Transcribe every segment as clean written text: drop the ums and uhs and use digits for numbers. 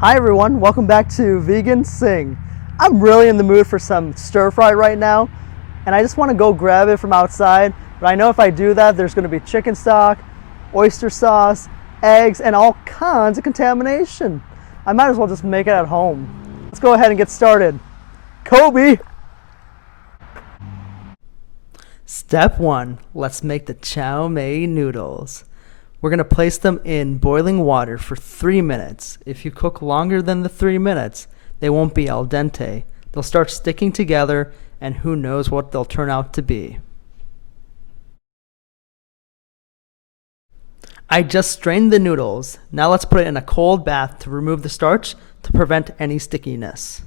Hi everyone, welcome back to Vegan Singh. I'm really in the mood for some stir fry right now, and I just want to go grab it from outside, but I know if I do that, there's going to be chicken stock, oyster sauce, eggs, and all kinds of contamination. I might as well just make it at home. Let's go ahead and get started. Kobe! Step 1, let's make the chow mein noodles. We're going to place them in boiling water for 3 minutes. If you cook longer than the 3 minutes, they won't be al dente. They'll start sticking together, and who knows what they'll turn out to be. I just strained the noodles. Now let's put it in a cold bath to remove the starch to prevent any stickiness.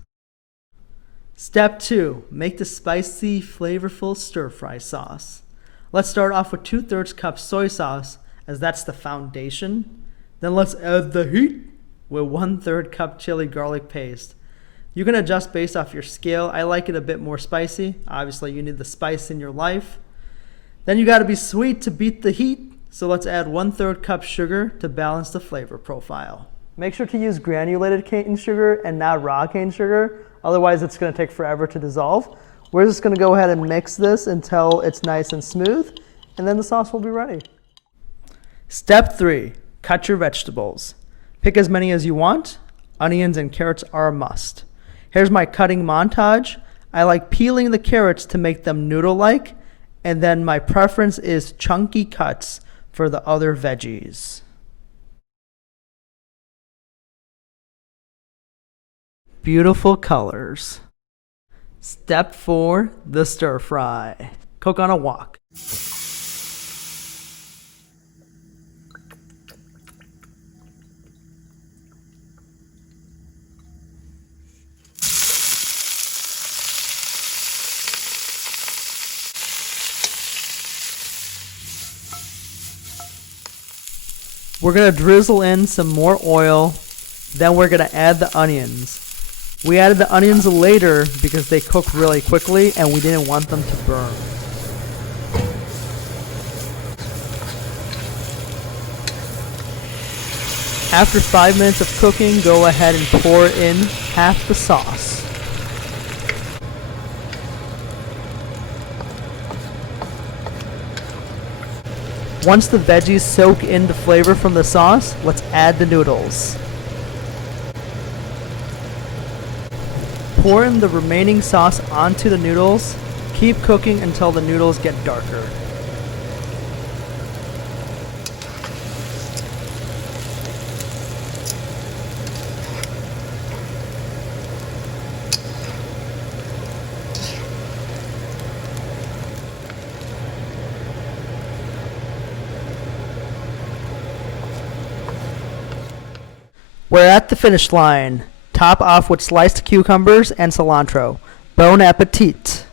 Step 2, make the spicy, flavorful stir-fry sauce. Let's start off with 2/3 cup soy sauce, as that's the foundation. Then let's add the heat with 1/3 cup chili garlic paste. You can adjust based off your scale. I like it a bit more spicy. Obviously, you need the spice in your life. Then you got to be sweet to beat the heat. So let's add 1/3 cup sugar to balance the flavor profile. Make sure to use granulated cane sugar and not raw cane sugar. Otherwise, it's going to take forever to dissolve. We're just going to go ahead and mix this until it's nice and smooth, and then the sauce will be ready. Step 3, cut your vegetables. Pick as many as you want. Onions and carrots are a must. Here's my cutting montage. I like peeling the carrots to make them noodle-like, and then my preference is chunky cuts for the other veggies. Beautiful colors. Step 4, the stir fry. Cook on a wok. We're going to drizzle in some more oil, then we're going to add the onions. We added the onions later because they cook really quickly and we didn't want them to burn. After 5 minutes of cooking, go ahead and pour in half the sauce. Once the veggies soak in the flavor from the sauce, let's add the noodles. Pour in the remaining sauce onto the noodles. Keep cooking until the noodles get darker. We're at the finish line. Top off with sliced cucumbers and cilantro. Bon appetit!